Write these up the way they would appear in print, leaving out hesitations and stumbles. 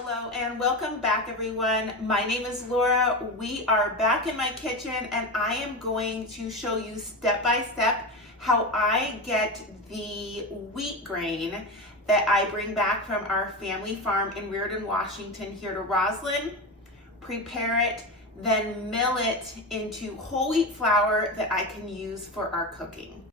Hello and welcome back, everyone. My name is Laura. We are back in my kitchen and I am going to show you step by step how I get the wheat grain that I bring back from our family farm in Reardan, Washington here to Roslyn, prepare it, then mill it into whole wheat flour that I can use for our cooking.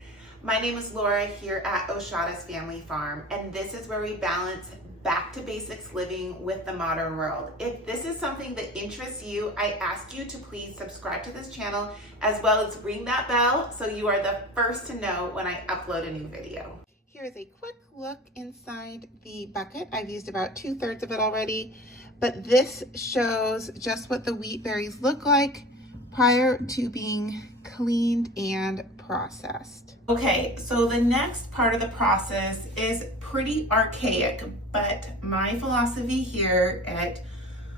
My name is Laura here at Osiadacz Family Farm, and this is where we balance back to basics living with the modern world. If this is something that interests you, I ask you to please subscribe to this channel as well as ring that bell so you are the first to know when I upload a new video. Here is a quick look inside the bucket. I've used about 2/3 of it already, but this shows just what the wheat berries look like prior to being cleaned and processed. Okay, so the next part of the process is pretty archaic, but my philosophy here at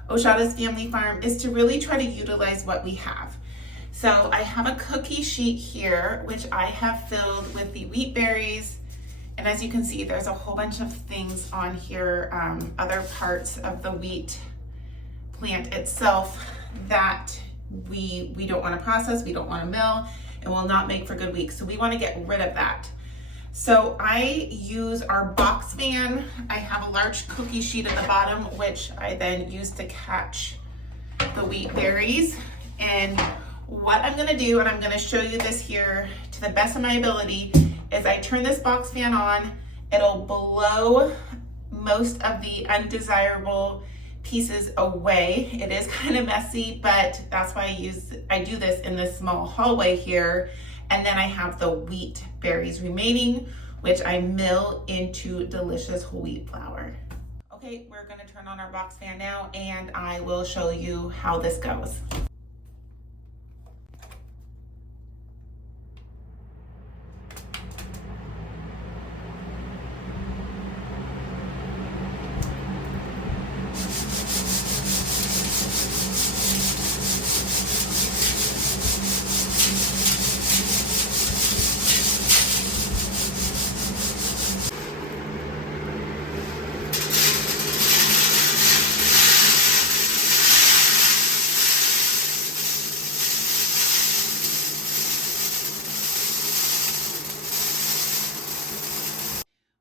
Osiadacz Family Farm is to really try to utilize what we have. So I have a cookie sheet here, which I have filled with the wheat berries. And as you can see, there's a whole bunch of things on here, other parts of the wheat plant itself that we don't want to process, we don't want to mill, and will not make for good wheat. So we want to get rid of that. So I use our box fan. I have a large cookie sheet at the bottom, which I then use to catch the wheat berries. And what I'm going to do, and I'm going to show you this here to the best of my ability, is I turn this box fan on. It'll blow most of the undesirable pieces away. It is kind of messy, but that's why I do this in this small hallway here. And then I have the wheat berries remaining, which I mill into delicious whole wheat flour. Okay, we're gonna turn on our box fan now and I will show you how this goes.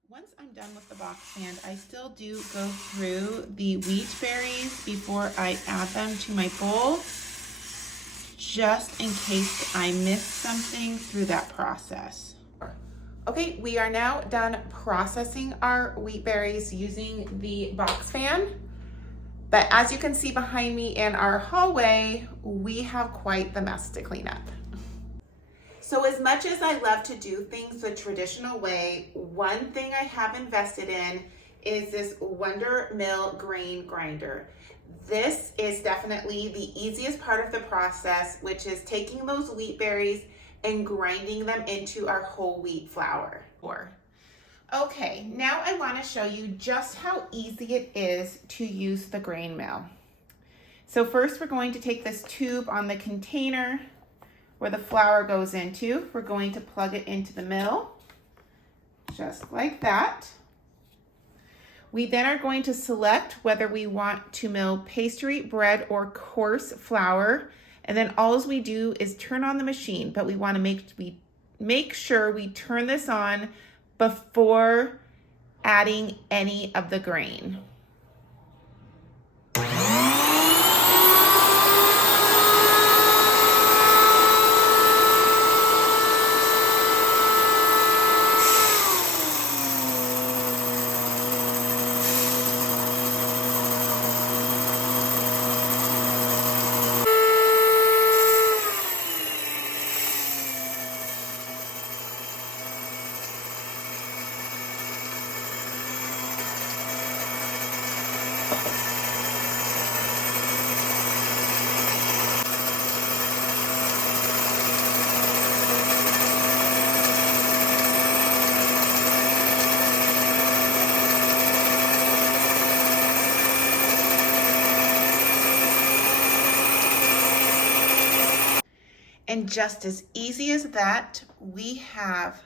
Once I'm done with the box fan, I still do go through the wheat berries before I add them to my bowl, just in case I miss something through that process. Okay, we are now done processing our wheat berries using the box fan. But as you can see behind me in our hallway, we have quite the mess to clean up. So as much as I love to do things the traditional way, one thing I have invested in is this Wonder Mill grain grinder. This is definitely the easiest part of the process, which is taking those wheat berries and grinding them into our whole wheat flour. Okay, now I want to show you just how easy it is to use the grain mill. So first we're going to take this tube on the container where the flour goes into. We're going to plug it into the mill, just like that. We then are going to select whether we want to mill pastry, bread, or coarse flour. And then all we do is turn on the machine, but we want to make sure we turn this on before adding any of the grain. And just as easy as that, we have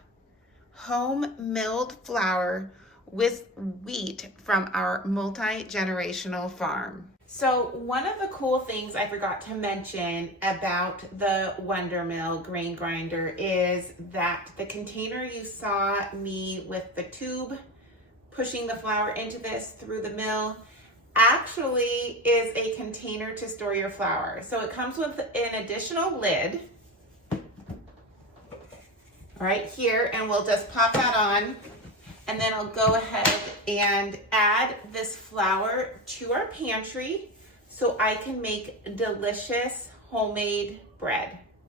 home milled flour with wheat from our multi-generational farm. So one of the cool things I forgot to mention about the Wonder Mill grain grinder is that the container you saw me with the tube pushing the flour into this through the mill actually is a container to store your flour. So it comes with an additional lid right here, and we'll just pop that on. And then I'll go ahead and add this flour to our pantry so I can make delicious homemade bread.